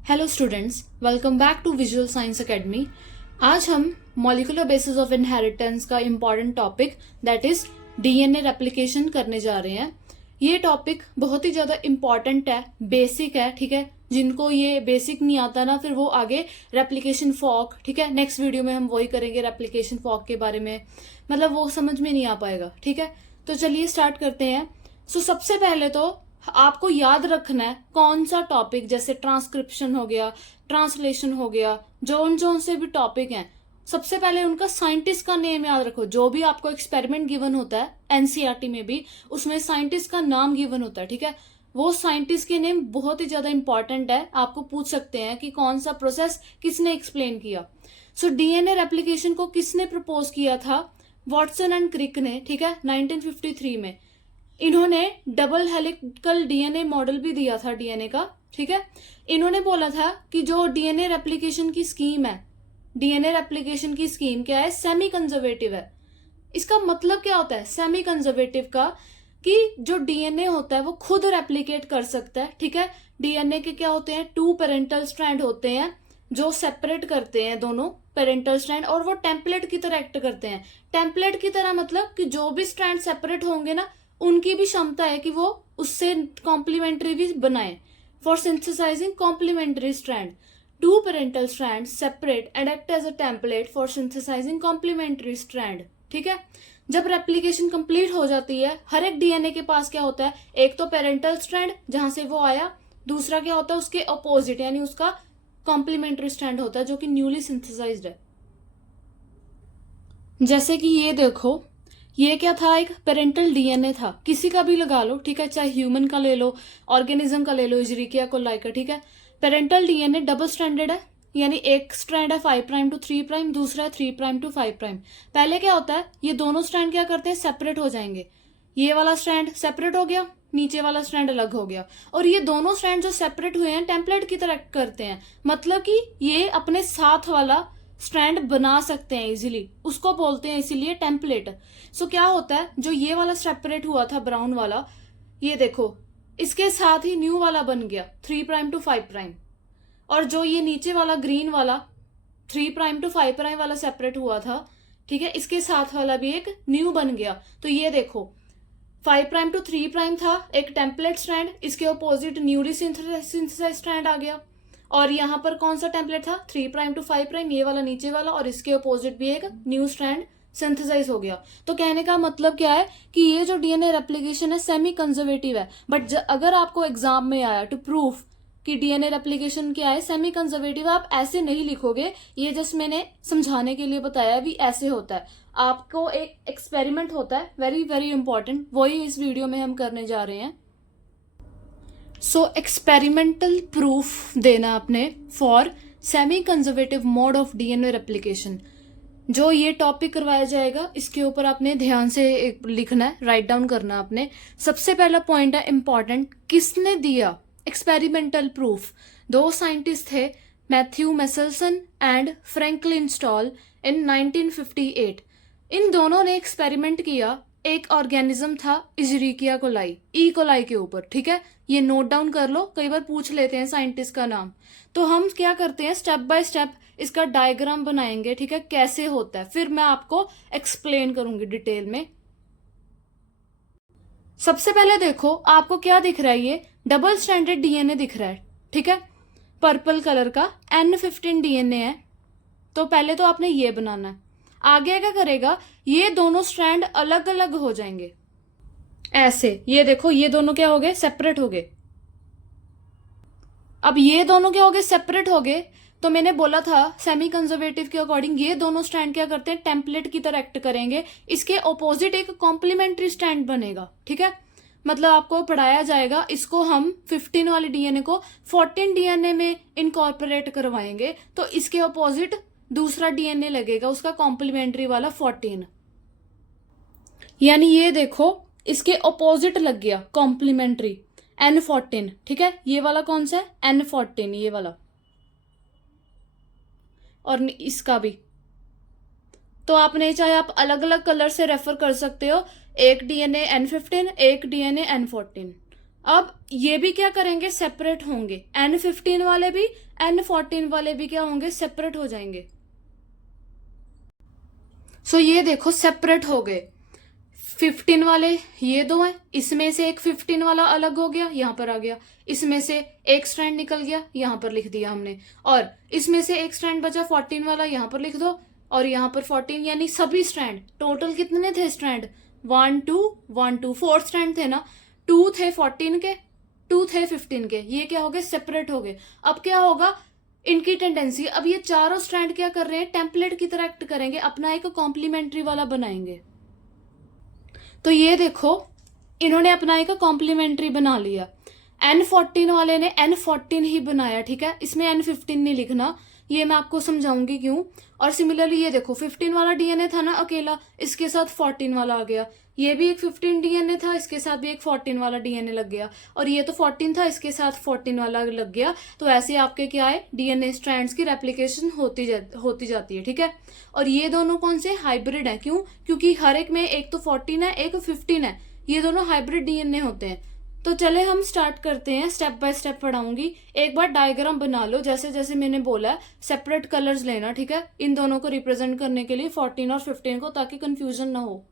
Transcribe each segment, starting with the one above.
Hello students, welcome back to visual science academy. आज हम molecular basis of inheritance का important topic that is DNA replication करने जा रहे हैं। ये टॉपिक बहुत ही ज़्यादा इम्पॉर्टेंट है, बेसिक है, ठीक है। जिनको ये बेसिक नहीं आता ना, फिर वो आगे रेप्लिकेशन फॉक, ठीक है, नेक्स्ट वीडियो में हम वही करेंगे रेप्लिकेशन फॉक के बारे में, मतलब वो समझ में नहीं आ पाएगा, ठीक है। तो चलिए स्टार्ट करते हैं। सबसे पहले तो आपको याद रखना है कौन सा टॉपिक, जैसे ट्रांसक्रिप्शन हो गया, ट्रांसलेशन हो गया, जोन से भी टॉपिक हैं, सबसे पहले उनका साइंटिस्ट का नेम याद रखो। जो भी आपको एक्सपेरिमेंट गिवन होता है एनसीईआरटी में भी, उसमें साइंटिस्ट का नाम गिवन होता है, ठीक है। वो साइंटिस्ट के नेम बहुत ही ज्यादा इंपॉर्टेंट है, आपको पूछ सकते हैं कि कौन सा प्रोसेस किसने एक्सप्लेन किया। डीएनए रेप्लिकेशन को किसने प्रपोज किया था? वॉटसन एंड क्रिक ने, ठीक है, 1953 में। इन्होंने डबल हेलिकल डीएनए मॉडल भी दिया था डीएनए का, ठीक है। इन्होंने बोला था कि जो डीएनए रेप्लिकेशन की स्कीम है, डीएनए रेप्लिकेशन की स्कीम क्या है? सेमी कंजर्वेटिव है। इसका मतलब क्या होता है सेमी कंजर्वेटिव का? कि जो डीएनए होता है वो खुद रेप्लिकेट कर सकता है, ठीक है। डीएनए के क्या होते हैं? 2 पेरेंटल स्ट्रैंड होते हैं जो सेपरेट करते हैं दोनों पेरेंटल स्ट्रैंड, और वो टेम्पलेट की तरह एक्ट करते हैं। टेम्पलेट की तरह मतलब कि जो भी स्ट्रैंड सेपरेट होंगे ना, उनकी भी क्षमता है कि वो उससे कॉम्प्लीमेंट्री भी बनाए। For synthesising complementary strand, 2 parental strand separate and act as a template for synthesising complementary strand, ठीक है। जब रेप्लिकेशन कंप्लीट हो जाती है, हर एक डीएनए के पास क्या होता है? एक तो पेरेंटल स्ट्रैंड जहां से वो आया, दूसरा क्या होता है? उसके अपोजिट यानी उसका कॉम्प्लीमेंट्री स्ट्रैंड होता है जो कि न्यूली सिंथेसाइज्ड है। जैसे कि ये देखो, ये क्या था? एक पेरेंटल डीएनए था, किसी का भी लगा लो, ठीक है, चाहे ह्यूमन का ले लो, ऑर्गेनिज्म का ले लो, इजरिकिया कोलाई का, ठीक है। पेरेंटल डीएनए डबल स्ट्रैंडेड है, यानी एक स्ट्रैंड है 5 प्राइम टू 3 प्राइम, दूसरा है 3 प्राइम टू 5 प्राइम। पहले क्या होता है? ये दोनों स्ट्रैंड क्या करते हैं? सेपरेट हो जाएंगे। ये वाला स्ट्रैंड सेपरेट हो गया, नीचे वाला स्ट्रैंड अलग हो गया, और ये दोनों स्ट्रैंड जो सेपरेट हुए हैं टेम्पलेट की तरह करते हैं, मतलब कि ये अपने साथ वाला स्ट्रैंड बना सकते हैं इजीली, उसको बोलते हैं इसीलिए टेम्पलेट। क्या होता है? जो ये वाला सेपरेट हुआ था ब्राउन वाला, ये देखो, इसके साथ ही न्यू वाला बन गया 3 प्राइम टू 5 प्राइम, और जो ये नीचे वाला ग्रीन वाला 3 प्राइम टू 5 प्राइम वाला सेपरेट हुआ था, ठीक है, इसके साथ वाला भी एक न्यू बन गया। तो ये देखो, 5 प्राइम टू 3 प्राइम था एक टेम्पलेट स्ट्रैंड, इसके अपोजिट न्यूली सिंथेसाइज्ड स्ट्रैंड आ गया। और यहाँ पर कौन सा टेम्पलेट था? 3 प्राइम टू 5 प्राइम, ये वाला नीचे वाला, और इसके अपोजिट भी एक न्यू स्ट्रैंड सिंथेसाइज हो गया। तो कहने का मतलब क्या है कि ये जो डीएनए रेप्लिकेशन है सेमी कंजर्वेटिव है। बट अगर आपको एग्जाम में आया टू प्रूफ कि डीएनए रेप्लिकेशन क्या है, सेमी कंजर्वेटिव, आप ऐसे नहीं लिखोगे। ये जस्ट मैंने समझाने के लिए बताया भी ऐसे होता है। आपको एक एक्सपेरिमेंट होता है वेरी वेरी इंपॉर्टेंट, वही इस वीडियो में हम करने जा रहे हैं। एक्सपेरिमेंटल प्रूफ देना आपने for semi conservative mode of DNA replication. जो ये टॉपिक करवाया जाएगा इसके ऊपर आपने ध्यान से लिखना है, राइट डाउन करना आपने। सबसे पहला पॉइंट है इंपॉर्टेंट, किसने दिया एक्सपेरिमेंटल प्रूफ? 2 साइंटिस्ट थे, Matthew Meselson and Franklin Stahl, in 1958। इन दोनों ने एक्सपेरिमेंट किया। एक ऑर्गेनिज्म था इजरिकिया कोलाई, ई कोलाई के ऊपर, ठीक है। ये नोट डाउन कर लो, कई बार पूछ लेते हैं साइंटिस्ट का नाम। तो हम क्या करते हैं, स्टेप बाय स्टेप इसका डायग्राम बनाएंगे, ठीक है, कैसे होता है, फिर मैं आपको एक्सप्लेन करूंगी डिटेल में। सबसे पहले देखो, आपको क्या दिख रहा है? ये डबल स्ट्रैंडेड डीएनए दिख रहा है, ठीक है, पर्पल कलर का N15 डीएनए है। तो पहले तो आपने ये बनाना है। आगे क्या करेगा? ये दोनों स्ट्रैंड अलग अलग हो जाएंगे ऐसे। ये देखो, ये दोनों क्या हो गए? सेपरेट हो गए। अब ये दोनों क्या हो गए? सेपरेट हो गए। तो मैंने बोला था सेमी कंजर्वेटिव के अकॉर्डिंग ये दोनों स्ट्रैंड क्या करते हैं? टेम्पलेट की तरह एक्ट करेंगे। इसके ऑपोजिट एक कॉम्प्लीमेंट्री स्ट्रैंड बनेगा, ठीक है। मतलब आपको पढ़ाया जाएगा, इसको हम 15 वाले डीएनए को 14 डीएनए में इनकॉर्पोरेट करवाएंगे, तो इसके ऑपोजिट दूसरा डीएनए लगेगा, उसका कॉम्प्लीमेंट्री वाला 14। यानी ये देखो, इसके ऑपोजिट लग गया कॉम्प्लीमेंट्री N14, ठीक है। ये वाला कौन सा है? N14, ये वाला, और इसका भी। तो आपने चाहे आप अलग अलग कलर से रेफर कर सकते हो, एक डीएनए N15, एक डीएनए N14। अब ये भी क्या करेंगे, सेपरेट होंगे, N15 वाले भी N14 वाले भी क्या होंगे, सेपरेट हो जाएंगे। सो ये देखो सेपरेट हो गए। 15 वाले ये दो हैं, इसमें से एक 15 वाला अलग हो गया, यहां पर आ गया, इसमें से एक स्ट्रैंड निकल गया, यहां पर लिख दिया हमने, और इसमें से एक स्ट्रैंड बचा 14 वाला, यहां पर लिख दो, और यहां पर 14, यानी सभी स्ट्रैंड टोटल कितने थे स्ट्रैंड, 1 2 1 2, 4 स्ट्रैंड थे ना, 2 थे 14 के, 2 थे 15 के, ये क्या हो गए, सेपरेट हो गए। अब क्या होगा, इनकी टेंडेंसी, अब ये चारों स्ट्रैंड क्या कर रहे हैं, टेम्पलेट की तरह एक्ट करेंगे, अपना एक कॉम्प्लीमेंट्री वाला बनाएंगे। तो ये देखो इन्होंने अपना एक कॉम्प्लीमेंट्री बना लिया, N14 वाले ने N14 ही बनाया, ठीक है, इसमें N15 नहीं लिखना, ये मैं आपको समझाऊंगी क्यों। और सिमिलरली ये देखो 15 वाला डीएनए था ना अकेला, इसके साथ 14 वाला आ गया, ये भी एक 15 डीएनए था, इसके साथ भी एक 14 वाला डीएनए लग गया, और ये तो 14 था, इसके साथ 14 वाला लग गया। तो ऐसे आपके क्या है, डीएनए स्ट्रैंड्स की रेप्लिकेशन होती जाती है, ठीक है। और ये दोनों कौन से, हाइब्रिड है, क्यों, क्योंकि हर एक में एक तो 14 है, एक 15 है, ये दोनों हाइब्रिड डीएनए होते हैं। तो चले हम स्टार्ट करते हैं, स्टेप बाय स्टेप पढ़ाऊंगी। एक बार डायग्राम बना लो, जैसे जैसे मैंने बोला है, सेपरेट कलर्स लेना, ठीक है, इन दोनों को रिप्रेजेंट करने के लिए 14 और 15 को, ताकि कंफ्यूजन ना हो।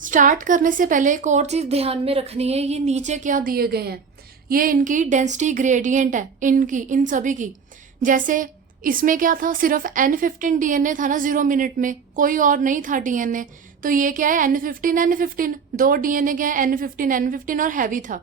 स्टार्ट करने से पहले एक और चीज ध्यान में रखनी है, ये नीचे क्या दिए गए हैं, ये इनकी डेंसिटी ग्रेडियंट है, इनकी, इन सभी की। जैसे इसमें क्या था, सिर्फ N15 डीएनए था ना 0 मिनट में, कोई और नहीं था डीएनए। तो ये क्या है, N15 दो डीएनए क्या है, N15 और हैवी था।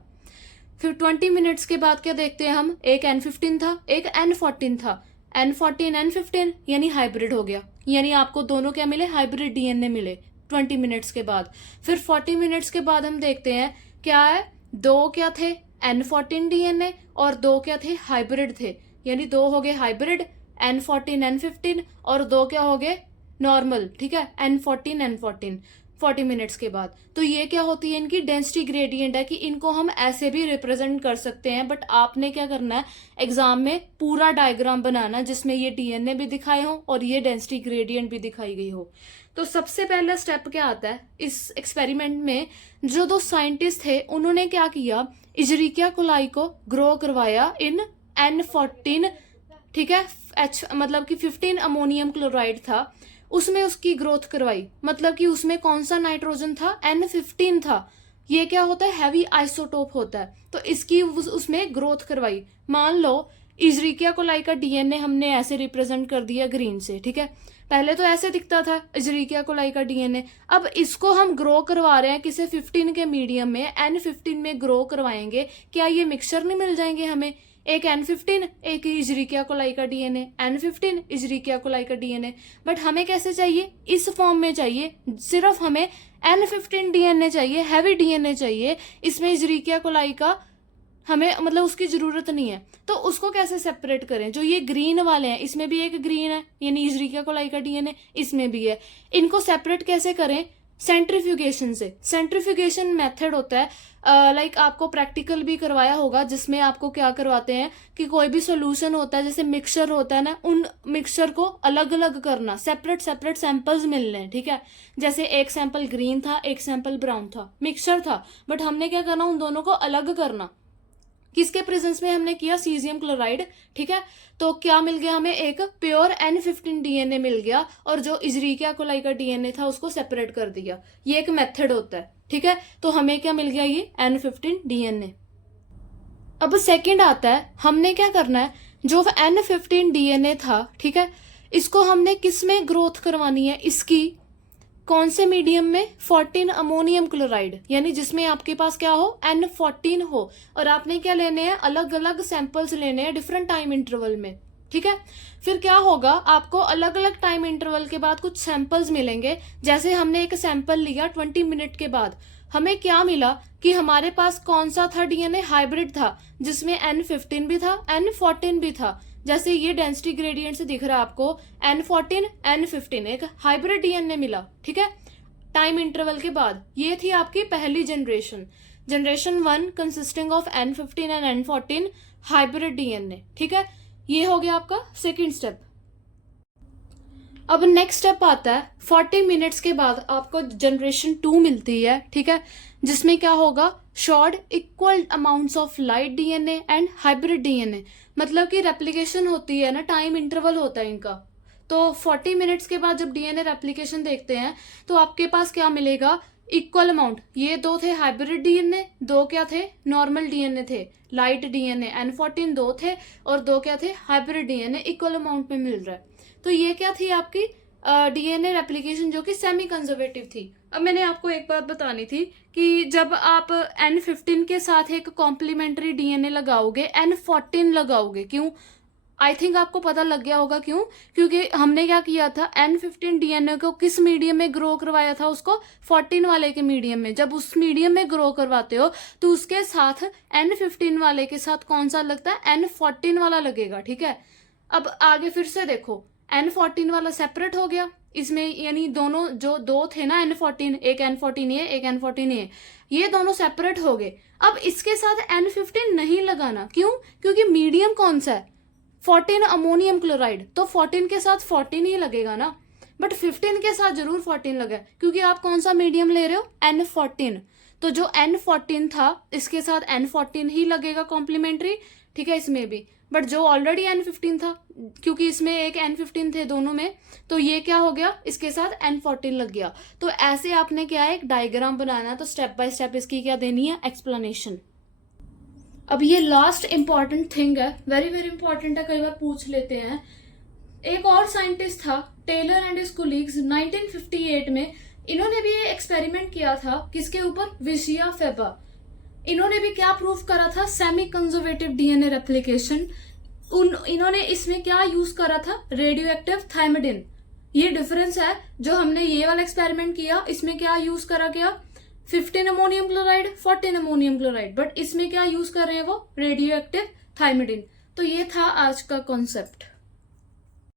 फिर 20 मिनट्स के बाद क्या देखते हैं हम, एक N15 था, एक N14 था, N15 यानी हाइब्रिड हो गया, यानी आपको दोनों क्या मिले, हाइब्रिड डीएनए मिले 20 मिनट्स के बाद। फिर 40 मिनट्स के बाद हम देखते हैं क्या है, दो क्या थे, N14 डीएनए, और दो क्या थे, हाइब्रिड थे, यानी दो हो गए हाइब्रिड, N15 और दो क्या हो गए, नॉर्मल, ठीक है, N14 40 मिनट्स के बाद। तो ये क्या होती है, इनकी डेंसिटी ग्रेडियंट है, कि इनको हम ऐसे भी रिप्रेजेंट कर सकते हैं, बट आपने क्या करना है, एग्जाम में पूरा डायग्राम बनाना जिसमें ये डीएनए भी दिखाए हो और ये डेंसिटी ग्रेडियंट भी दिखाई गई हो। तो सबसे पहला स्टेप क्या आता है इस एक्सपेरिमेंट में, जो दो साइंटिस्ट थे उन्होंने क्या किया, इजरिकिया कोलाई को ग्रो करवाया इन N14, ठीक है, मतलब कि 15 अमोनियम क्लोराइड था, उसमें उसकी ग्रोथ करवाई, मतलब कि उसमें कौन सा नाइट्रोजन था, N15 था, ये क्या होता है, हैवी आइसोटोप होता है, तो इसकी उसमें ग्रोथ करवाई। मान लो इजरिकिया कोलाई का डीएनए हमने ऐसे रिप्रेजेंट कर दिया ग्रीन से, ठीक है, पहले तो ऐसे दिखता था इजरिकिया कोलाई का डीएनए, अब इसको हम ग्रो करवा रहे हैं किसी 15 के मीडियम में, N15 में ग्रो करवाएंगे, क्या ये मिक्सचर नहीं मिल जाएंगे हमें, एक N15 एक इजरिकिया कोलाई का डीएनए, N15 इजरिकिया कोलाई का डीएनए, बट हमें कैसे चाहिए, इस फॉर्म में चाहिए, सिर्फ हमें N15 डीएनए चाहिए, हैवी डीएनए चाहिए, इसमें इजरिकिया कोलाई का हमें मतलब उसकी जरूरत नहीं है। तो उसको कैसे सेपरेट करें, जो ये ग्रीन वाले हैं, इसमें भी एक ग्रीन है, यानी इजरिकिया कोलाई का डीएनए, इसमें भी है, इनको सेपरेट कैसे करें, सेंट्रीफ्यूगेशन से। सेंट्रीफ्यूगेशन मेथड होता है, लाइक आपको प्रैक्टिकल भी करवाया होगा, जिसमें आपको क्या करवाते हैं कि कोई भी सॉल्यूशन होता है, जैसे मिक्सचर होता है ना, उन मिक्सचर को अलग अलग करना, सेपरेट सेपरेट सैंपल्स मिलने हैं, ठीक है, जैसे एक सैंपल ग्रीन था, एक सैंपल ब्राउन था, मिक्सचर था, बट हमने क्या करना, उन दोनों को अलग करना, किसके प्रेजेंस में हमने किया, सीजियम क्लोराइड, ठीक है। तो क्या मिल गया हमें, एक प्योर N15 डीएनए मिल गया, और जो इजरिकिया कोलाई का डीएनए था उसको सेपरेट कर दिया, ये एक मेथड होता है, ठीक है। तो हमें क्या मिल गया, ये N15 डीएनए। अब सेकंड आता है, हमने क्या करना है, जो N15 डीएनए था, ठीक है, इसको हमने किस में ग्रोथ करवानी है, इसकी कौन से मीडियम में, 14 अमोनियम क्लोराइड, यानी जिसमें आपके पास क्या हो, N14 हो, और आपने क्या लेने हैं, अलग अलग सैंपल्स लेने हैं डिफरेंट टाइम इंटरवल में, ठीक है। फिर क्या होगा, आपको अलग अलग टाइम इंटरवल के बाद कुछ सैंपल्स मिलेंगे, जैसे हमने एक सैंपल लिया 20 मिनट के बाद, हमें क्या मिला कि हमारे पास कौन सा था डीएनए, हाइब्रिड था, जिसमें N15 भी था, N14 भी था, जैसे ये डेंसिटी ग्रेडियंट से दिख रहा है आपको, N14 N15 एक हाइब्रिड डीएनए मिला, ठीक है, टाइम इंटरवल के बाद। ये थी आपकी पहली generation, generation 1 consisting of N15 and N14 hybrid DNA, ठीक है, ये हो गया आपका सेकेंड स्टेप। अब नेक्स्ट स्टेप आता है, 40 मिनट्स के बाद आपको जनरेशन 2 मिलती है, ठीक है, जिसमें क्या होगा, shard equal amounts of light DNA and hybrid DNA. मतलब कि रेप्लिकेशन होती है ना, टाइम इंटरवल होता है इनका। तो 40 मिनट्स के बाद जब डीएनए रेप्लिकेशन देखते हैं तो आपके पास क्या मिलेगा, इक्वल अमाउंट। ये दो थे हाइब्रिड डीएनए, दो क्या थे, नॉर्मल डीएनए थे। लाइट डीएनए N14 दो थे और दो क्या थे, हाइब्रिड डीएनए। इक्वल अमाउंट में मिल रहा है। तो ये क्या थी आपकी डीएनए रेप्लिकेशन जो कि सेमी कंजर्वेटिव थी। अब मैंने आपको एक बात बतानी थी कि जब आप N15 के साथ एक कॉम्प्लीमेंट्री डीएनए लगाओगे, N14 लगाओगे, क्यों? आई थिंक आपको पता लग गया होगा क्यों। क्योंकि हमने क्या किया था, N15 डीएनए को किस मीडियम में ग्रो करवाया था, उसको 14 वाले के मीडियम में। जब उस मीडियम में ग्रो करवाते हो तो उसके साथ N15 वाले के साथ कौन सा लगता है, N14 वाला लगेगा, ठीक है। अब आगे फिर से देखो, N14 वाला सेपरेट हो गया इसमें, यानी दोनों जो दो थे ना N14, एक N14 ये एक N14 ये दोनों सेपरेट हो गए। अब इसके साथ N15 नहीं लगाना, क्यों? क्योंकि मीडियम कौन सा है, 14 अमोनियम क्लोराइड, तो 14 के साथ 14 ही लगेगा ना। बट 15 के साथ जरूर 14 लगे, क्योंकि आप कौन सा मीडियम ले रहे हो, N14। तो जो N14 था इसके साथ N14 ही लगेगा कॉम्प्लीमेंट्री, ठीक है, इसमें भी। बट जो ऑलरेडी N15 था, क्योंकि इसमें एक N15 थे दोनों में, तो ये क्या हो गया, इसके साथ N14 लग गया। तो ऐसे आपने क्या है, एक डायग्राम बनाना है। तो स्टेप बाय स्टेप इसकी क्या देनी है, एक्सप्लेनेशन। अब ये लास्ट इंपॉर्टेंट थिंग है, वेरी वेरी इंपॉर्टेंट है, कई बार पूछ लेते हैं। एक और साइंटिस्ट था, टेलर एंड हिज कोलीग्स, 1958 में इन्होंने भी ये एक्सपेरिमेंट किया था। किसके ऊपर, विशिया फेबा। इन्होंने भी क्या प्रूव करा था, सेमी कंजर्वेटिव डीएनए रेप्लिकेशन। इन्होंने इसमें क्या यूज करा था, रेडियो एक्टिव थायमिडिन। ये डिफरेंस है, जो हमने ये वाला एक्सपेरिमेंट किया इसमें क्या यूज करा गया, 15 ammonium chloride, 14 ammonium chloride. But इसमें क्या यूज कर रहे हैं वो, रेडियो एक्टिव थायमिडिन। तो ये था आज का कॉन्सेप्ट।